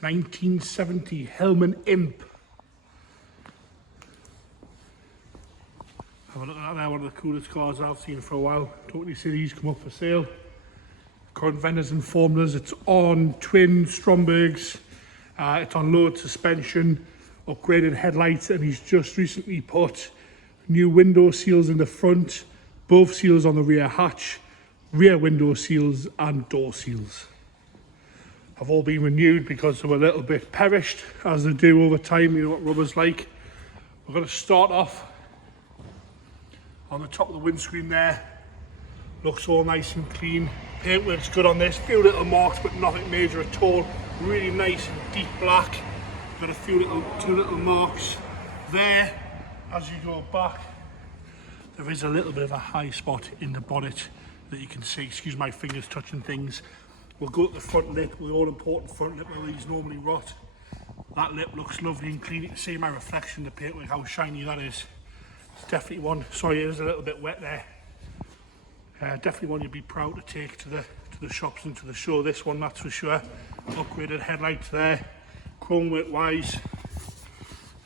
1970 Hillman Imp. Have a look at that there, one of the coolest cars I've seen for a while. Don't really see these come up for sale. Current vendors informed us it's on twin Strombergs, it's on load suspension, upgraded headlights, and he's just recently put new window seals in the front, both seals on the rear hatch, rear window seals and door seals. Have all been renewed because they were a little bit perished, as they do over time. You know what rubber's like. We're going to start off on the top of the windscreen there. Looks all nice and clean. Paintwork's good on this. Few little marks, but nothing major at all. Really nice and deep black. Got a two little marks there. As you go back, there is a little bit of a high spot in the bonnet that you can see. Excuse my fingers touching things. We'll go to the front lip, the all important front lip where these normally rot. That lip looks lovely and clean. You can see my reflection in the paintwork, how shiny that is. It's definitely one, sorry it is a little bit wet there. Definitely one you'd be proud to take to the shops and to the show. This one, that's for sure. Upgraded headlights there. Chrome work wise.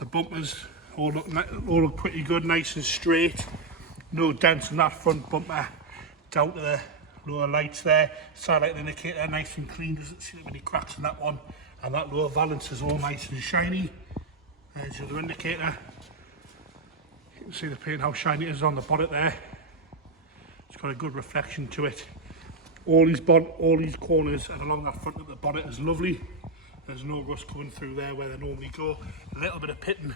The bumpers all look pretty good, nice and straight. No dents in that front bumper. Down to the lower lights there. Side light indicator nice and clean, doesn't seem to be any cracks in that one. And that lower valance is all nice and shiny. There's the other indicator. You can see the paint, how shiny it is on the bonnet there. It's got a good reflection to it. All these corners and along that front of the bonnet is lovely. There's no rust coming through there where they normally go. A little bit of pitting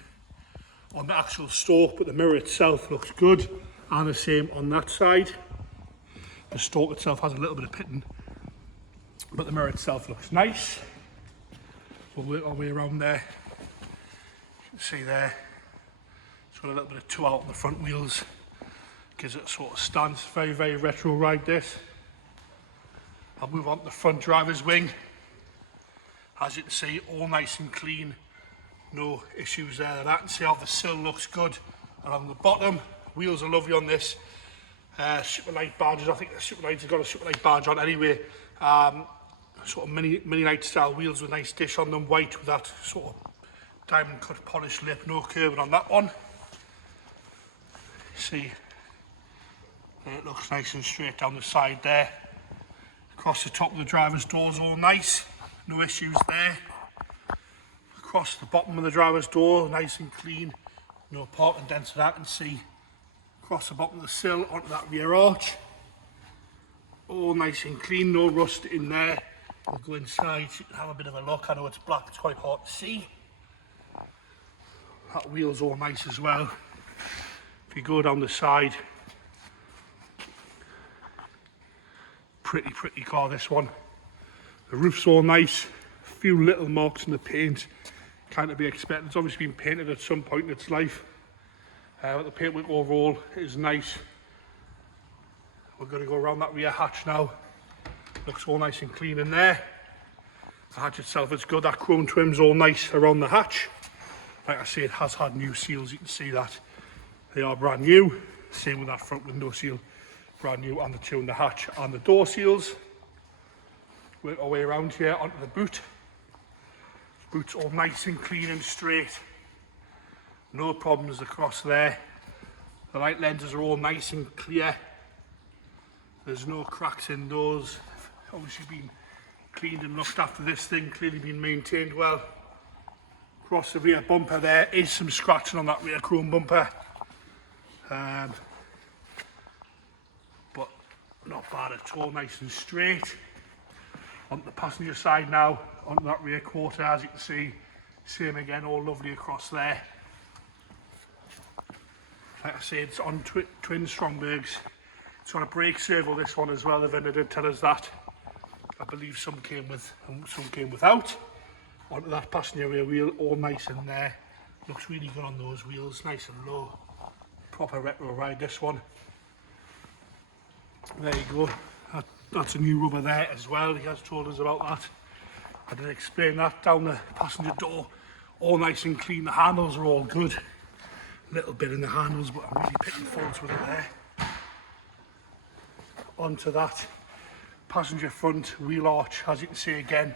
on the actual stalk, but the mirror itself looks good. And the same on that side. The stalk itself has a little bit of pitting, but the mirror itself looks nice. We'll work our way around there. You can see there, it's got a little bit of toe out on the front wheels. Gives it a sort of stance. Very, very retro ride this. I'll move on to the front driver's wing. As you can see, all nice and clean. No issues there. And I can see how the sill looks good. And on the bottom, wheels are lovely on this. Super light badges. I think the super lights have got a super light badge on anyway. Sort of mini light style wheels with a nice dish on them, white with that sort of diamond cut polished lip. No curving on that one. See. It looks nice and straight down the side there. Across the top of the driver's doors, all nice. No issues there. Across the bottom of the driver's door, nice and clean. No parking dents that I can see. Across the bottom of the sill onto that rear arch. All nice and clean, no rust in there. We'll go inside so you can have a bit of a look. I know it's black, it's quite hard to see. That wheel's all nice as well. If you go down the side, pretty car this one. The roof's all nice, a few little marks in the paint, kind of be expected. It's obviously been painted at some point in its life, but the paintwork overall is nice. We're going to go around that rear hatch now. Looks all nice and clean in there. The hatch itself is good. That chrome trim's all nice around the hatch. Like I say, it has had new seals, you can see that. They are brand new. Same with that front window seal. Brand new on the two in the hatch and the door seals. Work our way around here onto the boot. Boot's all nice and clean and straight. No problems across there. The light lenses are all nice and clear. There's no cracks in those. Obviously been cleaned and looked after, this thing, clearly been maintained well. Across the rear bumper there is some scratching on that rear chrome bumper. But not bad at all, nice and straight. Onto the passenger side now, onto that rear quarter, as you can see, same again, all lovely across there. Like I say, it's on twin Strombergs. It's got a brake servo, this one as well. The vendor did tell us that. I believe some came with and some came without. Onto that passenger rear wheel, all nice in there. Looks really good on those wheels, nice and low. Proper retro ride, this one. There you go. That's a new rubber there as well. He has told us about that. I did explain that. Down the passenger door, all nice and clean. The handles are all good. A little bit in the handles, but I'm really picking faults with it there. Onto that passenger front wheel arch, as you can see again,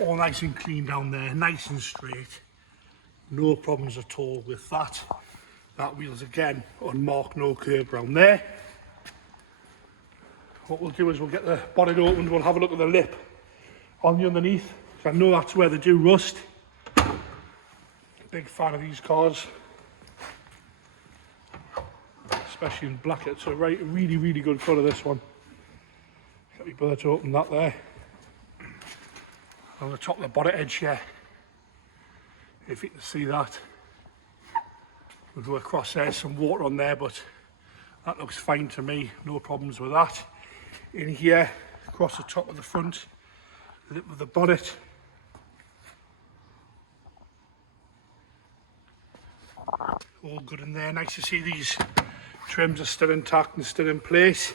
All nice and clean down there, nice and straight. No problems at all with that. That wheel's again unmarked, no curb around there. What we'll do is we'll get the bonnet opened, we'll have a look at the lip on the underneath. I know that's where they do rust. Big fan of these cars, especially in black. It's a really good colour, this one. Get my brother to open that there. On the top of the bonnet edge here, if you can see that. We'll go across there, some water on there, but that looks fine to me, no problems with that. In here, across the top of the front, lip of the bonnet. All good in there. Nice to see these trims are still intact and still in place.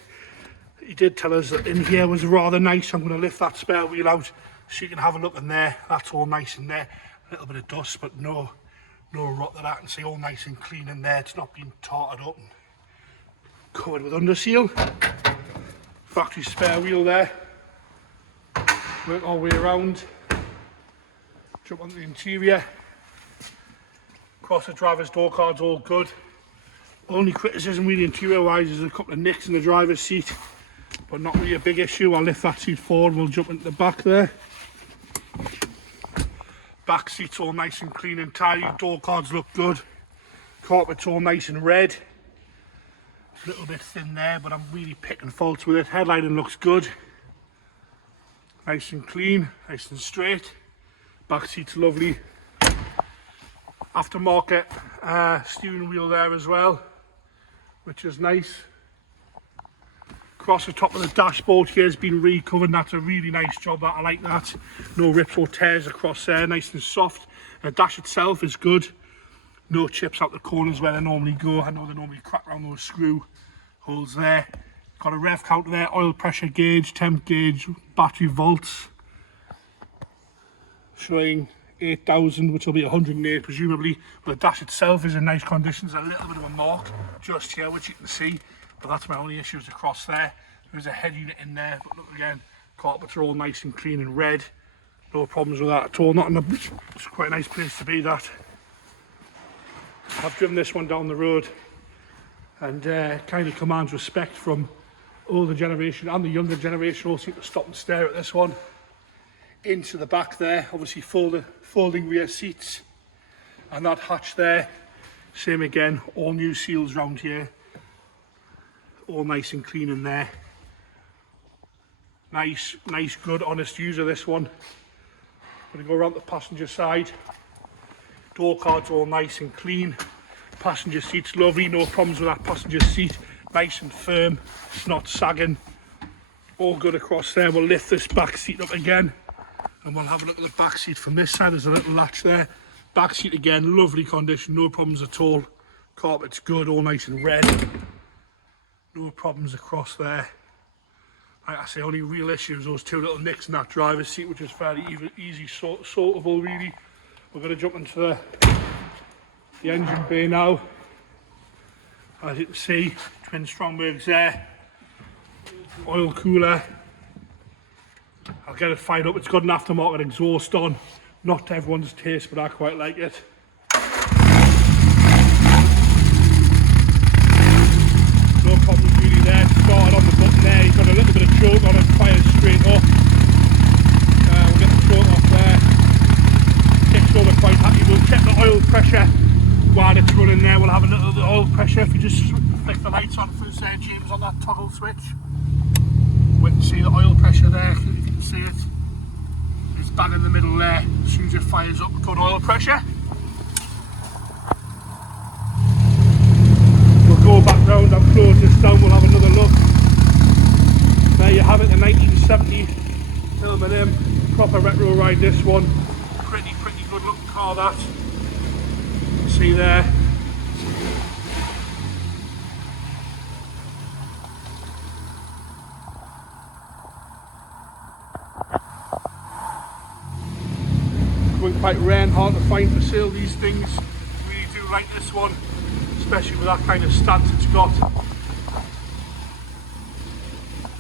He did tell us that in here was rather nice. I'm going to lift that spare wheel out so you can have a look in there. That's all nice in there. A little bit of dust, but no rot that I can see. All nice and clean in there. It's not been tarted up and covered with under seal. Factory spare wheel there. Work our way around. Jump onto the interior. Across the driver's door cards, all good. Only criticism really interior wise is a couple of nicks in the driver's seat, but not really a big issue. I'll lift that seat forward, we'll jump into the back there. Back seat's all nice and clean and tidy, door cards look good. Carpet's all nice and red. A little bit thin there, but I'm really picking faults with it. Headlighting looks good. Nice and clean, nice and straight. Back seat's lovely. Aftermarket steering wheel there as well, which is nice. Across the top of the dashboard here has been recovered, and that's a really nice job. I like that. No rips or tears across there, nice and soft. The dash itself is good. No chips out the corners where they normally go. I know they normally crack around those screw holes there. Got a rev counter there, oil pressure gauge, temp gauge, battery volts. Showing 8,000, which will be 108 presumably, but the dash itself is in nice condition. There's a little bit of a mark just here which you can see, but that's my only issue is across there. There's a head unit in there, but look again, carpets are all nice and clean and red. No problems with that at all. It's quite a nice place to be, that. I've driven this one down the road and kind of commands respect from older generation and the younger generation. All seem to stop and stare at this one. Into the back there, obviously folding rear seats, and that hatch there, same again, all new seals round here, all nice and clean in there. Nice good honest user, this one. Gonna go around the passenger side. Door cards all nice and clean. Passenger seat's lovely, no problems with that passenger seat. Nice and firm, it's not sagging. All good across there. We'll lift this back seat up again, and we'll have a look at the back seat from this side. There's a little latch there. Back seat again, lovely condition, no problems at all. Carpet's good, all nice and red. No problems across there. Like I say, only real issue is those two little nicks in that driver's seat, which is fairly easy sortable really. We're going to jump into the engine bay now. As you can see, twin Strombergs there. Oil cooler. I'll get it fired up. It's got an aftermarket exhaust on. Not to everyone's taste, but I quite like it. No problems really there. Started on the button there. He's got a little bit of choke on it. Fires straight up. We'll get the choke off there. Kicks over quite happy. We'll check the oil pressure while it's running there. We'll have a little of the oil pressure. If you just flick the lights on for James on that toggle switch. We can see the oil pressure there. If you can see it. It's bang in the middle there. As soon as it fires up, good oil pressure. We'll go back round and close this down. We'll have another look. There you have it, the 1970 Hillman Imp. Proper retro ride, this one. Pretty good looking car, that. See there. Quite rare and hard to find for sale, these things. Really do like this one, especially with that kind of stance it's got.